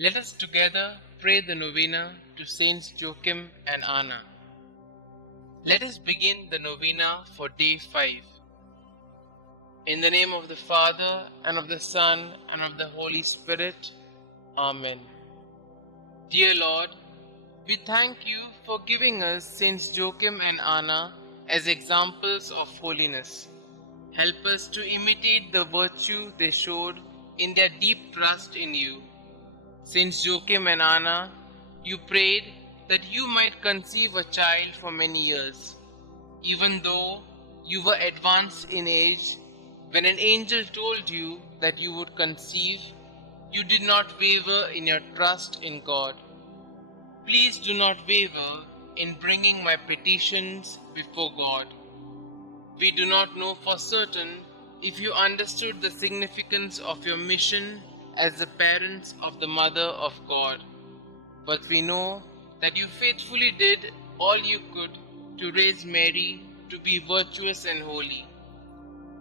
Let us together pray the Novena to Saints Joachim and Anna. Let us begin the Novena for day 5. In the name of the Father, and of the Son, and of the Holy Spirit. Amen. Dear Lord, we thank you for giving us Saints Joachim and Anna as examples of holiness. Help us to imitate the virtue they showed in their deep trust in you. Saints Joachim and Anna, you prayed that you might conceive a child for many years. Even though you were advanced in age, when an angel told you that you would conceive, you did not waver in your trust in God. Please do not waver in bringing my petitions before God. We do not know for certain if you understood the significance of your mission as the parents of the Mother of God, but we know that you faithfully did all you could to raise Mary to be virtuous and holy.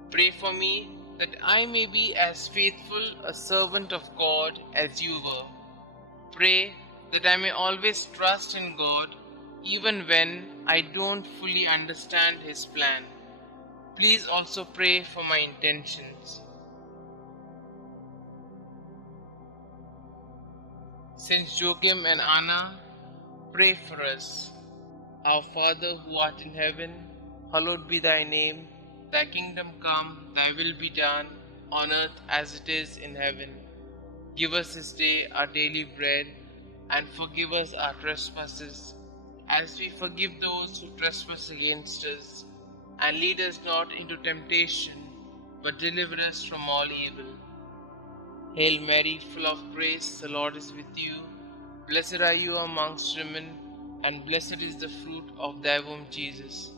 Pray for me that I may be as faithful a servant of God as you were. Pray that I may always trust in God even when I don't fully understand His plan. Please also pray for my intentions. Saints Joachim and Anna, pray for us. Our Father who art in heaven, hallowed be thy name. Thy kingdom come, thy will be done, on earth as it is in heaven. Give us this day our daily bread, and forgive us our trespasses, as we forgive those who trespass against us. And lead us not into temptation, but deliver us from all evil. Hail Mary, full of grace, the Lord is with you. Blessed are you amongst women, and blessed is the fruit of thy womb, Jesus.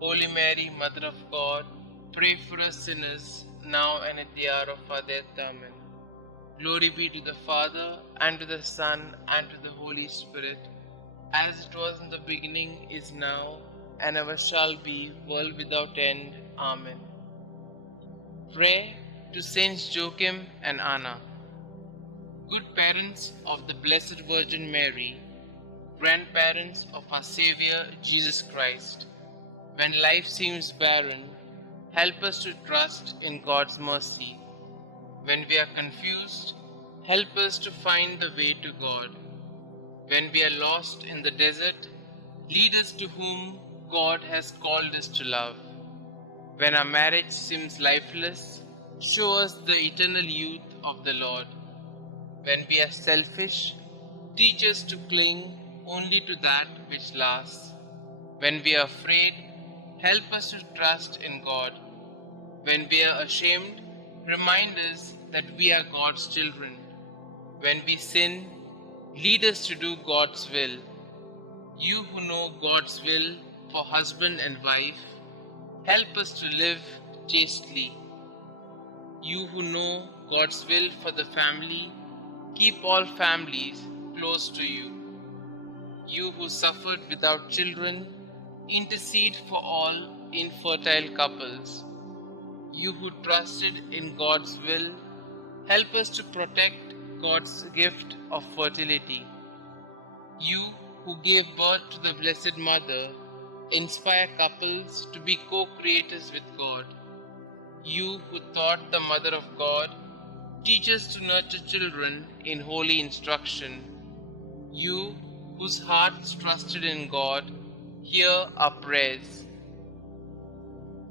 Holy Mary, Mother of God, pray for us sinners, now and at the hour of our death. Amen. Glory be to the Father, and to the Son, and to the Holy Spirit, as it was in the beginning, is now, and ever shall be, world without end. Amen. Pray to Saints Joachim and Anna. Good parents of the Blessed Virgin Mary, grandparents of our Xavier, Jesus Christ, when life seems barren, help us to trust in God's mercy. When we are confused, help us to find the way to God. When we are lost in the desert, lead us to whom God has called us to love. When our marriage seems lifeless, show us the eternal youth of the Lord. When we are selfish, teach us to cling only to that which lasts. When we are afraid, help us to trust in God. When we are ashamed, remind us that we are God's children. When we sin, lead us to do God's will. You who know God's will for husband and wife, help us to live chastely. You who know God's will for the family, keep all families close to you. You who suffered without children, intercede for all infertile couples. You who trusted in God's will, help us to protect God's gift of fertility. You who gave birth to the Blessed Mother, inspire couples to be co-creators with God. You who taught the Mother of God, teach us to nurture children in holy instruction. You whose hearts trusted in God, hear our prayers.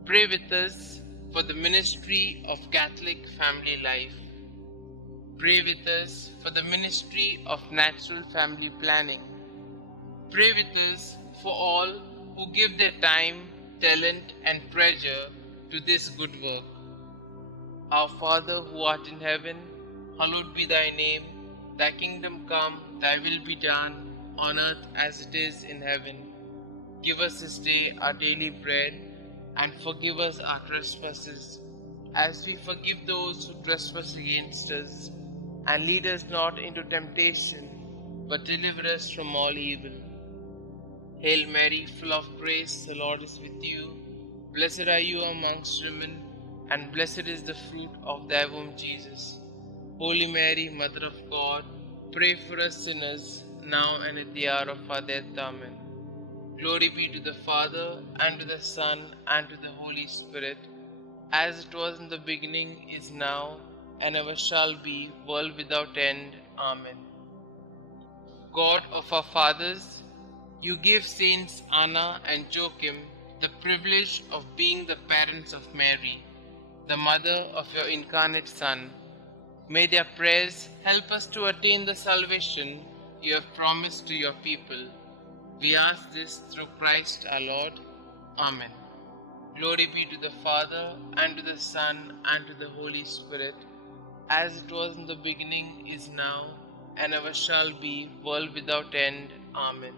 Pray with us for the ministry of Catholic family life. Pray with us for the ministry of natural family planning. Pray with us for all who give their time, talent, and treasure to this good work. Our Father who art in heaven, hallowed be thy name. Thy kingdom come, thy will be done, on earth as it is in heaven. Give us this day our daily bread, and forgive us our trespasses, as we forgive those who trespass against us. And lead us not into temptation, but deliver us from all evil. Hail Mary, full of grace, the Lord is with you. Blessed are you amongst women, and blessed is the fruit of thy womb, Jesus. Holy Mary, Mother of God, Pray for us sinners, now and at the hour of our death. Amen. Glory be to the Father, and to the Son, and to the Holy Spirit, as it was in the beginning, is now, and ever shall be, world without end. Amen. God of our fathers, you gave Saints Anna and Joachim the privilege of being the parents of Mary, the mother of your incarnate Son. May their prayers help us to attain the salvation you have promised to your people. We ask this through Christ our Lord. Amen. Glory be to the Father, and to the Son, and to the Holy Spirit, as it was in the beginning, is now, and ever shall be, world without end. Amen.